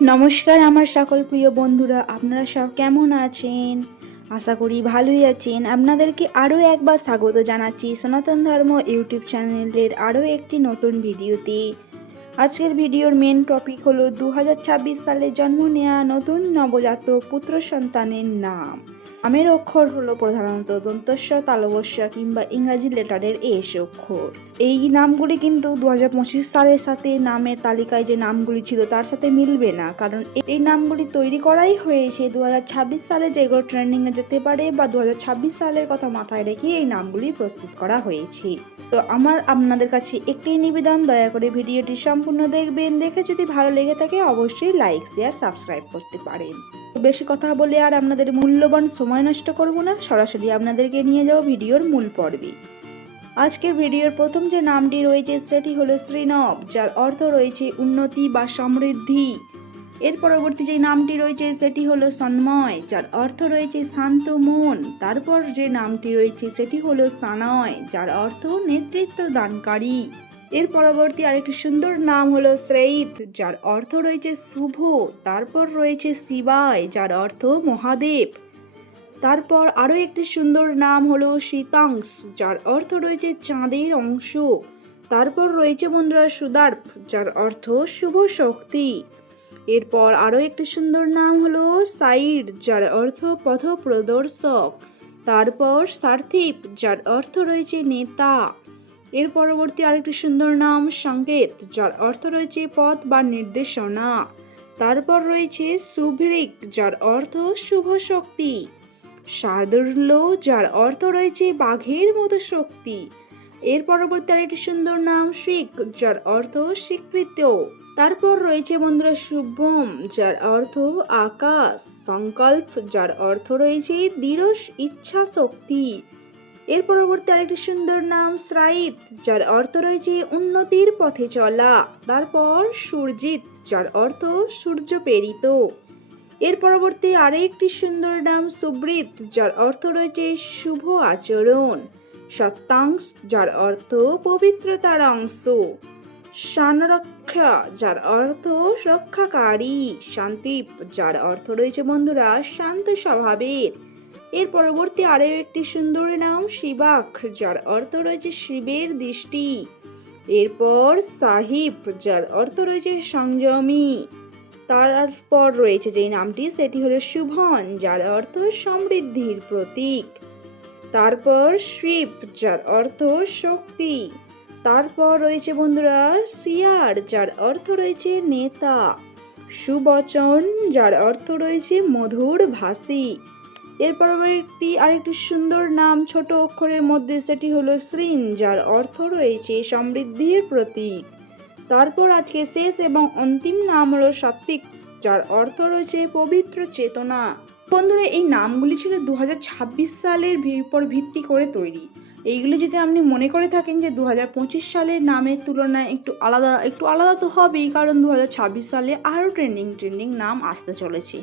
নমস্কার আমার সকল প্রিয় বন্ধুরা, আপনারা সব কেমন আছেন? আশা করি ভালোই আছেন। আপনাদেরকে আরও একবার স্বাগত জানাচ্ছি সনাতন ধর্ম ইউটিউব চ্যানেলের আরও একটি নতুন ভিডিওতে। আজকের ভিডিওর মেন টপিক হলো দু হাজার ছাব্বিশ সালে জন্ম নেওয়া নতুন নবজাতক পুত্র সন্তানের নাম। নামের অক্ষর হলো প্রধানত দন্তস্ব তালবস্য কিংবা ইংরাজি লেটারের এস অক্ষর। এই নামগুলি কিন্তু দু হাজার পঁচিশ সালের সাথে নামের তালিকায় যে নামগুলি ছিল তার সাথে মিলবে না। কারণ এই নামগুলি তৈরি করাই হয়েছে দু হাজার ছাব্বিশ সালে যেগুলো ট্রেন্ডিংয়ে যেতে পারে বা দু হাজার ছাব্বিশ সালের কথা মাথায় রেখে এই নামগুলি প্রস্তুত করা হয়েছে। তো আমার আপনাদের কাছে একটি নিবেদন, দয়া করে ভিডিওটি সম্পূর্ণ দেখবেন। দেখে যদি ভালো লেগে থাকে, অবশ্যই লাইক শেয়ার সাবস্ক্রাইব করতে পারেন। বেশি কথা বলে আর আপনাদের মূল্যবান সময় নষ্ট করব না, সরাসরি আপনাদেরকে নিয়ে যাও ভিডিওর মূল পর্বে। আজকের ভিডিওর প্রথম যে নামটি রয়েছে, সেটি হলো শ্রীনব, যার অর্থ রয়েছে উন্নতি বা সমৃদ্ধি। এর পরবর্তী যে নামটি রয়েছে, সেটি হলো সন্ময়, যার অর্থ রয়েছে শান্ত মন। তারপর যে নামটি রয়েছে, সেটি হলো সানয়, যার অর্থ নেতৃত্ব দানকারী এর পরবর্তী আরেকটি সুন্দর নাম হলো শ্রেইত যার অর্থ রয়েছে শুভ। তারপর রয়েছে শিবায়, যার অর্থ মহাদেব। তারপর আরও একটি সুন্দর নাম হলো শীতাংশ, যার অর্থ রয়েছে চাঁদের অংশ। তারপর রয়েছে বন্ধুরা সুদার্প, যার অর্থ শুভ শক্তি। এরপর আরও একটি সুন্দর নাম হলো সাইড যার অর্থ পথ প্রদর্শক তারপর সার্থিপ, যার অর্থ রয়েছে নেতা। এর পরবর্তী আরেকটি সুন্দর নাম সংকেত, যার অর্থ রয়েছে পথ বা নির্দেশনা। তারপর রয়েছে সুভৃক যার অর্থ শুভ শক্তি। শার্দুল্য যার অর্থ রয়েছে বাঘের মতো শক্তি। এর পরবর্তী আরেকটি সুন্দর নাম শিখ, যার অর্থ স্বীকৃত। তারপর রয়েছে বন্ধুরা শুভম, যার অর্থ আকাশ। সংকল্প, যার অর্থ রয়েছে দৃঢ় ইচ্ছা শক্তি। এর পরবর্তী আরেকটি সুন্দর নাম শ্রাইত যার অর্থ রয়েছে উন্নতির পথে চলা। তারপর সূর্জিত যার অর্থ সূর্য প্রেরিত। এর পরবর্তী আরেকটি সুন্দর নাম সুব্রিত যার অর্থ রয়েছে শুভ আচরণ। সত্যাংশ, যার অর্থ পবিত্রতার অংশ। শানরক্ষা যার অর্থ রক্ষাকারী। শান্তি, যার অর্থ রয়েছে বন্ধুরা, শান্ত স্বভাবের। এর পরবর্তী আরও একটি সুন্দর নাম শিবাক, যার অর্থ রয়েছে শিবের দৃষ্টি। এরপর সাহিব, যার অর্থ রয়েছে সংযমী। তারপর রয়েছে যেই নামটি, সেটি হলো শুভন, যার অর্থ সমৃদ্ধির প্রতীক। তারপর শিব, যার অর্থ শক্তি। তারপর রয়েছে বন্ধুরা সিয়ার, যার অর্থ রয়েছে নেতা। সুবচন, যার অর্থ রয়েছে মধুর ভাষী। এর পরবর্তী আরেকটি সুন্দর নাম ছোট অক্ষরের মধ্যে, সেটি হলো শ্রীন যার অর্থ রয়েছে সমৃদ্ধির প্রতীক। তারপর আজকে শেষ এবং অন্তিম নাম হলো সাত্বিক যার অর্থ রয়েছে পবিত্র চেতনা। বন্ধুরা, এই নামগুলি ছিল দু হাজার ছাব্বিশ সালের উপর ভিত্তি করে তৈরি। এইগুলো যদি আপনি মনে করে থাকেন যে দু হাজার পঁচিশ সালের নামের তুলনায় একটু আলাদা একটু আলাদা তো হবেই, কারণ দু হাজার ছাব্বিশ সালে আরও ট্রেন্ডিং ট্রেন্ডিং নাম আসতে চলেছে।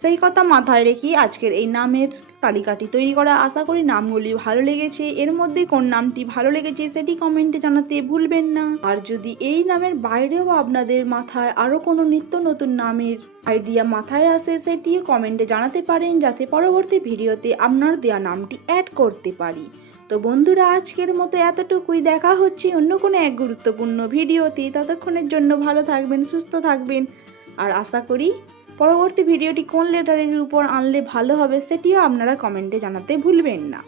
সেই কথা মাথায় রেখে আজকের এই নামের তালিকাটি তৈরি করা। আশা করি নামগুলি ভালো লেগেছে। এর মধ্যে কোন নামটি ভালো লেগেছে সেটি কমেন্টে জানাতে ভুলবেন না। আর যদি এই নামের বাইরেও আপনাদের মাথায় আরও কোনো নিত্য নতুন নামের আইডিয়া মাথায় আসে, সেটিও কমেন্টে জানাতে পারেন যাতে পরবর্তী ভিডিওতে আপনার দেওয়া নামটি অ্যাড করতে পারি। তো বন্ধুরা, আজকের মতো এতটুকুই। দেখা হচ্ছে অন্য কোনো এক গুরুত্বপূর্ণ ভিডিওতে। ততক্ষণের জন্য ভালো থাকবেন, সুস্থ থাকবেন। আর আশা করি পরবর্তী ভিডিওটি কোন লেটারের উপর আনলে ভালো হবে সেটিও আপনারা কমেন্টে জানাতে ভুলবেন না।